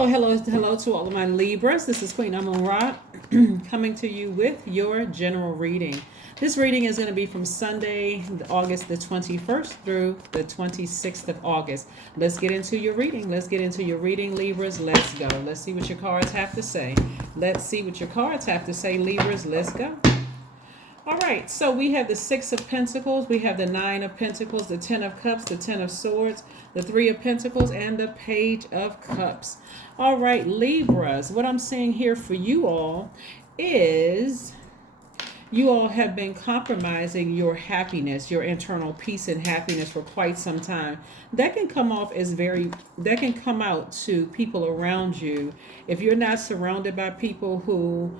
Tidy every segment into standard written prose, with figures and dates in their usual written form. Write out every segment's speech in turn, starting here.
Oh, hello to all of my Libras. This is Queen Amun-Ra coming to you with your general reading. This reading is going to be from Sunday, August the 21st through the 26th of August. Let's get into your reading. Let's get into your reading, Libras. Let's go. Let's see what your cards have to say. Let's see what your cards have to say, Libras. Let's go. All right, so we have the Six of Pentacles, we have the Nine of Pentacles, the Ten of Cups, the Ten of Swords, the Three of Pentacles, and the Page of Cups. All right, Libras, what I'm seeing here for you all is you all have been compromising your happiness, your internal peace and happiness for quite some time. That can come off as that can come out to people around you. If you're not surrounded by people who,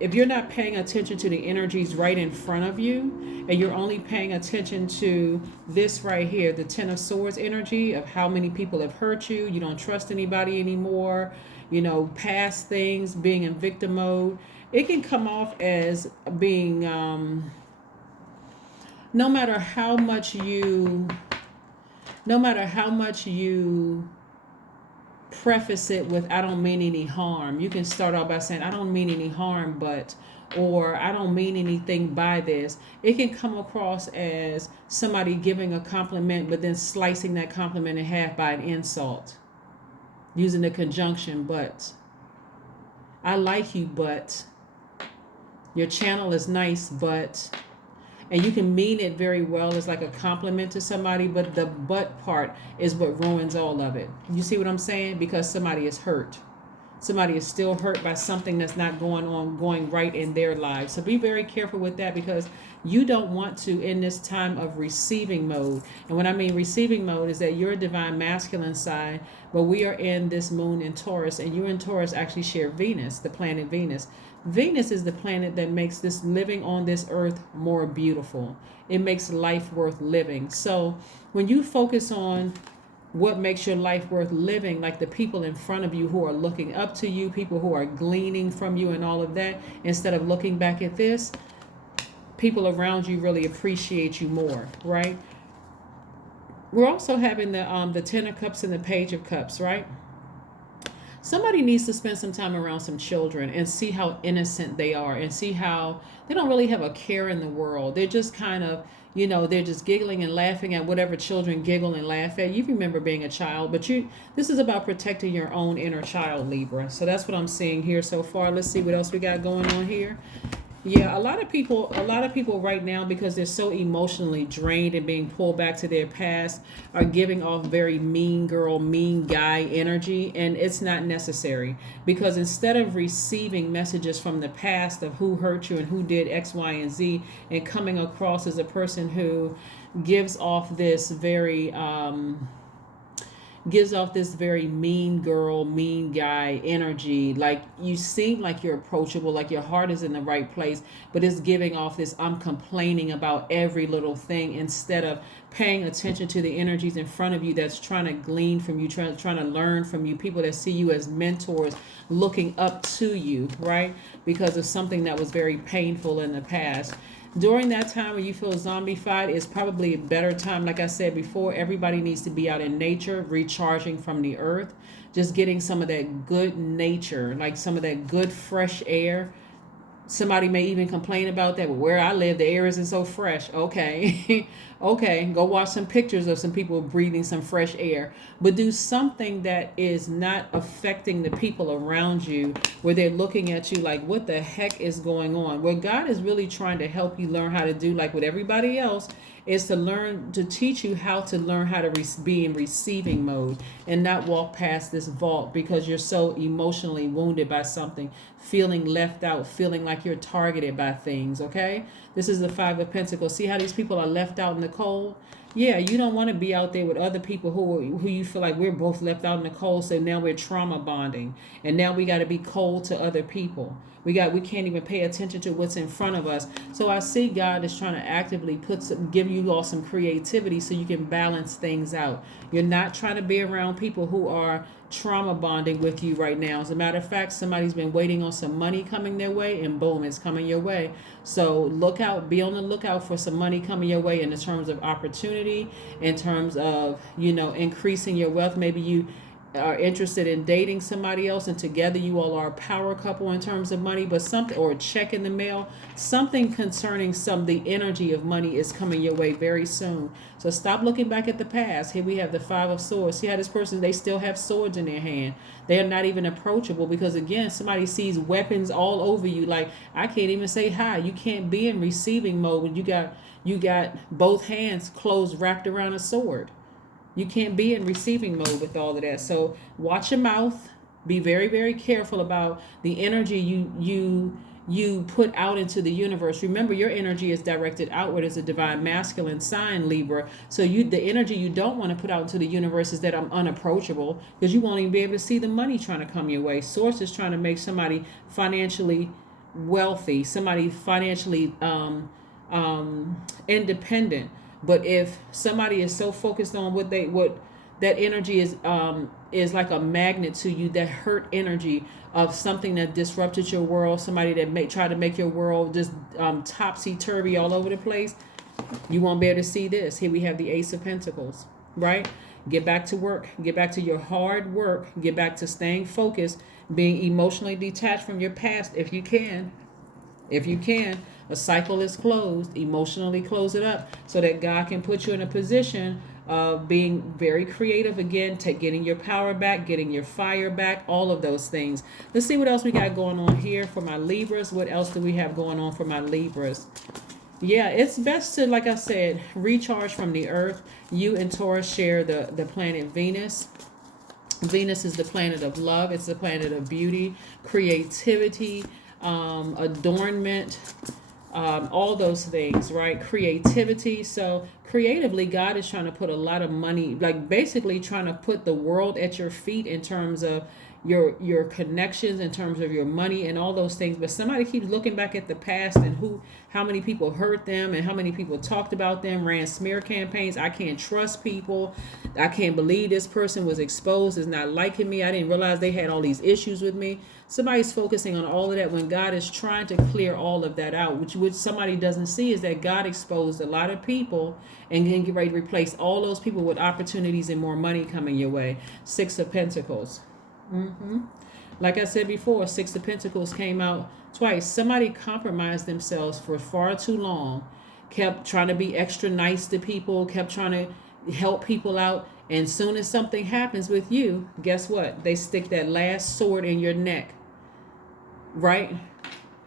if you're not paying attention to the energies right in front of you, and you're only paying attention to this right here, the Ten of Swords energy of how many people have hurt you, you don't trust anybody anymore, past things, being in victim mode, it can come off as being no matter how much you preface it with I don't mean any harm. You can start off by saying I don't mean any harm, or I don't mean anything by this. It can come across as somebody giving a compliment but then slicing that compliment in half by an insult, using the conjunction but. I like you, but your channel is nice, but, and you can mean it very well as like a compliment to somebody, but the but part is what ruins all of it. You see what I'm saying? Because somebody is hurt. Somebody is still hurt by something that's not going right in their lives. So be very careful with that, because you don't want to, in this time of receiving mode. And when I mean receiving mode is that you're a divine masculine side, but we are in this moon in Taurus, and you and Taurus actually share Venus, the planet Venus. Venus is the planet that makes this living on this earth more beautiful. It makes life worth living. So when you focus on what makes your life worth living, like the people in front of you who are looking up to you, people who are gleaning from you and all of that, instead of looking back at this, people around you really appreciate you more, right? We're also having the Ten of Cups and the Page of Cups, right? Somebody needs to spend some time around some children and see how innocent they are, and see how they don't really have a care in the world. They're just kind of, they're just giggling and laughing at whatever children giggle and laugh at. You remember being a child, but this is about protecting your own inner child, Libra. So that's what I'm seeing here so far. Let's see what else we got going on here. Yeah, a lot of people right now, because they're so emotionally drained and being pulled back to their past, are giving off very mean girl, mean guy energy, and it's not necessary, because instead of receiving messages from the past of who hurt you and who did X, Y, and Z, and coming across as a person who gives off this very mean girl, mean guy energy. Like, you seem like you're approachable, like your heart is in the right place, but it's giving off this I'm complaining about every little thing, instead of paying attention to the energies in front of you that's trying to glean from you, trying to learn from you, people that see you as mentors, looking up to you, right? Because of something that was very painful in the past. During that time when you feel zombified, is probably a better time. Like I said before, everybody needs to be out in nature, recharging from the earth, just getting some of that good nature, like some of that good fresh air. Somebody may even complain about that. But where I live, the air isn't so fresh. Okay. Okay. Go watch some pictures of some people breathing some fresh air. But do something that is not affecting the people around you, where they're looking at you like, what the heck is going on? Where God is really trying to help you learn how to do, like with everybody else, is to teach you how to learn how to be in receiving mode, and not walk past this vault because you're so emotionally wounded by something, feeling left out, feeling like you're targeted by things. Okay, this is the Five of Pentacles. See how these people are left out in the cold? Yeah, you don't want to be out there with other people who you feel like we're both left out in the cold. So now we're trauma bonding, and now we got to be cold to other people. We can't even pay attention to what's in front of us. So I see God is trying to actively give you all some creativity so you can balance things out. You're not trying to be around people who are trauma bonding with you right now. As a matter of fact, somebody's been waiting on some money coming their way, and boom, it's coming your way. So look out, be on the lookout for some money coming your way in the terms of opportunity, in terms of, increasing your wealth. Maybe you are interested in dating somebody else, and together you all are a power couple in terms of money, but something, or a check in the mail, something concerning the energy of money is coming your way very soon. So stop looking back at the past. Here we have the Five of Swords. See how this person, they still have swords in their hand. They are not even approachable, because again, somebody sees weapons all over you. Like, I can't even say hi. You can't be in receiving mode when you got both hands closed, wrapped around a sword. You can't be in receiving mode with all of that. So watch your mouth. Be very, very careful about the energy you put out into the universe. Remember, your energy is directed outward as a divine masculine sign, Libra. So the energy you don't want to put out into the universe is that I'm unapproachable, because you won't even be able to see the money trying to come your way. Source is trying to make somebody financially wealthy, somebody financially independent. But if somebody is so focused on what that energy is like a magnet to you, that hurt energy of something that disrupted your world, somebody that may try to make your world just topsy-turvy all over the place, you won't be able to see this. Here we have the Ace of Pentacles, right? Get back to work. Get back to your hard work. Get back to staying focused, being emotionally detached from your past if you can. If you can. A cycle is closed. Emotionally close it up so that God can put you in a position of being very creative again, getting your power back, getting your fire back, all of those things. Let's see what else we got going on here for my Libras. What else do we have going on for my Libras? Yeah, it's best to, like I said, recharge from the earth. You and Taurus share the planet Venus. Venus is the planet of love. It's the planet of beauty, creativity, adornment, all those things, right? Creativity. So creatively, God is trying to put a lot of money, like basically trying to put the world at your feet in terms of your connections, in terms of your money and all those things. But somebody keeps looking back at the past and how many people hurt them and how many people talked about them, ran smear campaigns. I can't trust people. I can't believe this person was exposed as not liking me. I didn't realize they had all these issues with me. Somebody's focusing on all of that when God is trying to clear all of that out. Which somebody doesn't see is that God exposed a lot of people and then get ready to replace all those people with opportunities and more money coming your way. Six of Pentacles. Like I said before, Six of Pentacles came out twice. Somebody compromised themselves for far too long, kept trying to be extra nice to people, kept trying to help people out. And soon as something happens with you, guess what? They stick that last sword in your neck, right?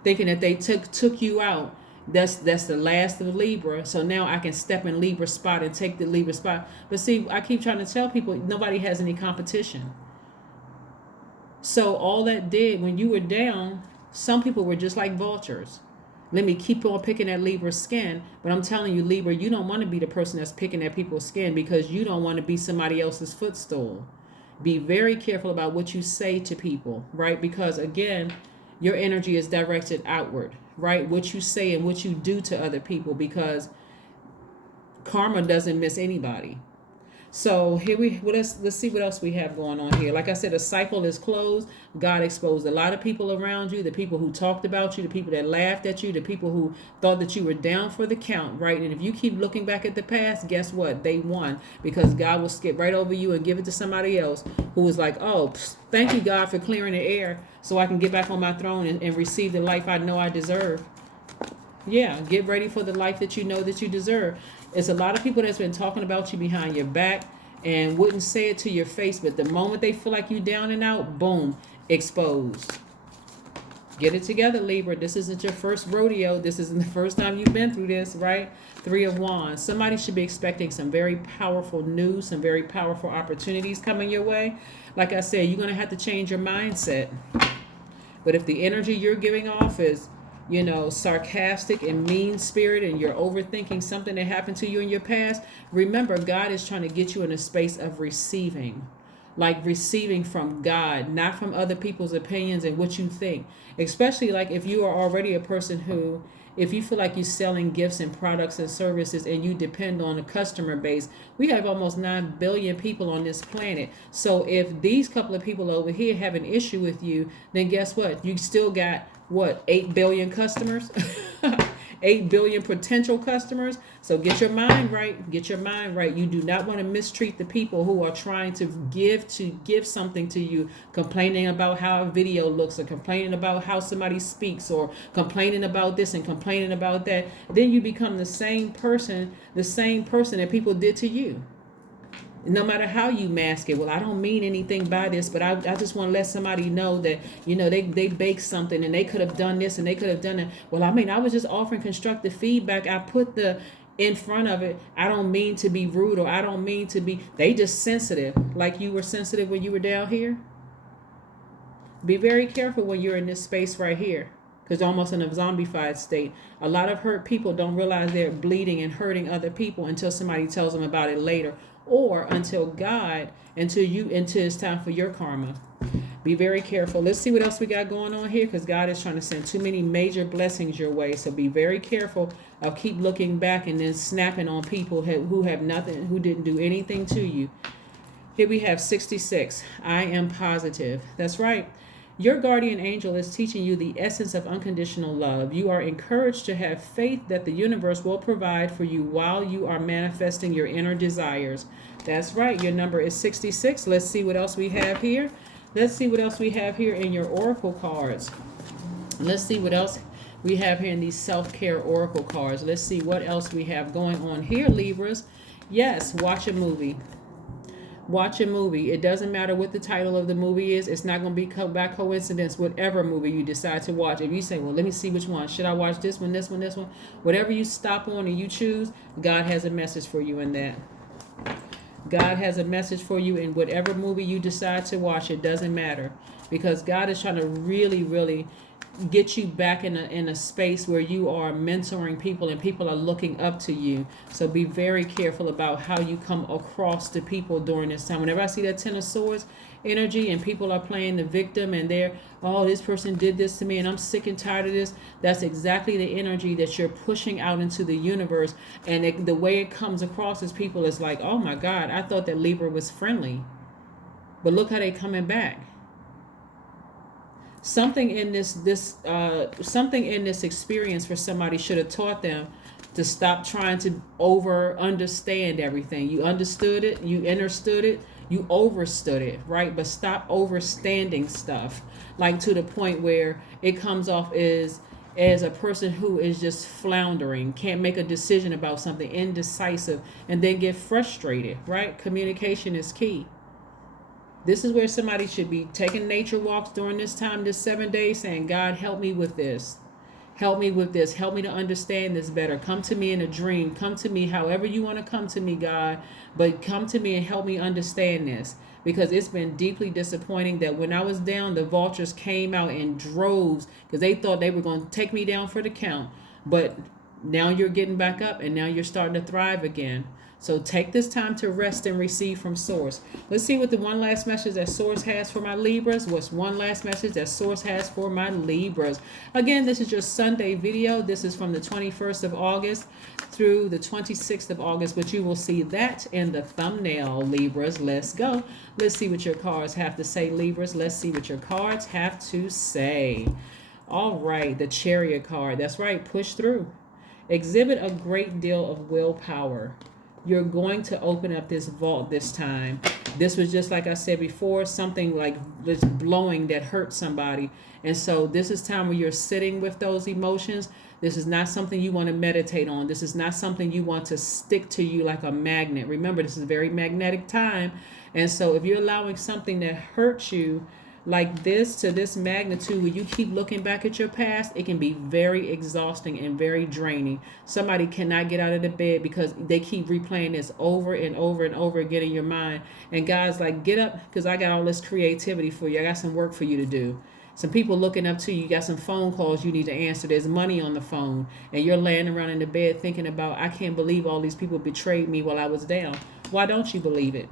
Thinking that they took you out. That's the last of Libra. So now I can step in Libra's spot and take the Libra spot. But see, I keep trying to tell people nobody has any competition. So all that did, when you were down, some people were just like vultures. Let me keep on picking at Libra's skin. But I'm telling you, Libra, you don't want to be the person that's picking at people's skin, because you don't want to be somebody else's footstool. Be very careful about what you say to people, right? Because again, your energy is directed outward, right? What you say and what you do to other people, because karma doesn't miss anybody. So let's see what else we have going on here. Like I said, a cycle is closed. God exposed a lot of people around you, the people who talked about you, the people that laughed at you, the people who thought that you were down for the count, right? And if you keep looking back at the past, guess what? They won, because God will skip right over you and give it to somebody else who was like, oh, thank you, God, for clearing the air so I can get back on my throne and receive the life I know I deserve. Yeah, get ready for the life that you know that you deserve. It's a lot of people that's been talking about you behind your back and wouldn't say it to your face, but the moment they feel like you down and out, boom, exposed. Get it together, Libra. This isn't your first rodeo. This isn't the first time you've been through this, right? Three of Wands. Somebody should be expecting some very powerful news, some very powerful opportunities coming your way. Like I said, you're going to have to change your mindset. But if the energy you're giving off is, sarcastic and mean spirit, and you're overthinking something that happened to you in your past, remember, God is trying to get you in a space of receiving. Like receiving from God, not from other people's opinions and what you think. Especially like if you are already a person who, if you feel like you're selling gifts and products and services and you depend on a customer base, we have almost 9 billion people on this planet. So if these couple of people over here have an issue with you, then guess what? You still got, 8 billion customers? 8 billion potential customers. So get your mind right. Get your mind right. You do not want to mistreat the people who are trying to give something to you, complaining about how a video looks, or complaining about how somebody speaks, or complaining about this and complaining about that. Then you become the same person that people did to you. No matter how you mask it. Well, I don't mean anything by this, but I just want to let somebody know that, they baked something and they could have done this and they could have done it. Well, I was just offering constructive feedback. I put the in front of it. I don't mean to be rude, or I don't mean to be, they just sensitive. Like you were sensitive when you were down here. Be very careful when you're in this space right here, because almost in a zombified state. A lot of hurt people don't realize they're bleeding and hurting other people until somebody tells them about it later, or until it's time for your karma. Be very careful. Let's see what else we got going on here, because God is trying to send too many major blessings your way. So be very careful of keep looking back and then snapping on people who have nothing, who didn't do anything to you. Here we have 66. I am positive. That's right. Your guardian angel is teaching you the essence of unconditional love. You are encouraged to have faith that the universe will provide for you while you are manifesting your inner desires. That's right. Your number is 66. Let's see what else we have here. Let's see what else we have here in your oracle cards. Let's see what else we have here in these self-care oracle cards. Let's see what else we have going on here, Libras. Yes, watch a movie. Watch a movie. It doesn't matter what the title of the movie is. It's not going to be by coincidence, whatever movie you decide to watch. If you say, well, let me see which one. Should I watch this one, this one, this one? Whatever you stop on and you choose, God has a message for you in that. God has a message for you in whatever movie you decide to watch. It doesn't matter, because God is trying to really, really get you back in a space where you are mentoring people and people are looking up to you. So be very careful about how you come across to people during this time. Whenever I see that Ten of Swords energy and people are playing the victim and they're, oh, this person did this to me and I'm sick and tired of this, that's exactly the energy that you're pushing out into the universe. And the way it comes across as people is like, oh my God, I thought that Libra was friendly, but look how they coming back. Something in this experience for somebody should have taught them to stop trying to understand everything. You understood it, you understood it, you overstood it, right? But stop overstanding stuff, like to the point where it comes off as a person who is just floundering, can't make a decision about something, indecisive, and then get frustrated, right? Communication is key. This is where somebody should be taking nature walks during this time, this 7 days, saying, God, help me with this. Help me with this. Help me to understand this better. Come to me in a dream. Come to me however you want to come to me, God. But come to me and help me understand this. Because it's been deeply disappointing that when I was down, the vultures came out in droves because they thought they were going to take me down for the count. But now you're getting back up and now you're starting to thrive again. So take this time to rest and receive from Source. Let's see what the one last message that Source has for my Libras. What's one last message that Source has for my Libras? Again, this is your Sunday video. This is from the 21st of August through the 26th of August, but you will see that in the thumbnail, Libras. Let's go. Let's see what your cards have to say, Libras. Let's see what your cards have to say. All right, the Chariot card. That's right, push through. Exhibit a great deal of willpower. You're going to open up this vault this time. This was just like I said before, something like this blowing that hurt somebody. And so this is time where you're sitting with those emotions. This is not something you want to meditate on. This is not something you want to stick to you like a magnet. Remember, this is a very magnetic time. And so if you're allowing something that hurts you like this to this magnitude where you keep looking back at your past, it can be very exhausting and very draining. Somebody cannot get out of the bed because they keep replaying this over and over and over again in your mind. And God's like, get up, because I got all this creativity for you. I got some work for you to do. Some people looking up to you. You got some phone calls you need to answer. There's money on the phone. And you're laying around in the bed thinking about, I can't believe all these people betrayed me while I was down. Why don't you believe it?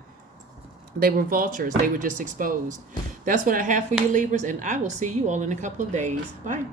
They were vultures. They were just exposed. That's what I have for you, Libras, and I will see you all in a couple of days. Bye.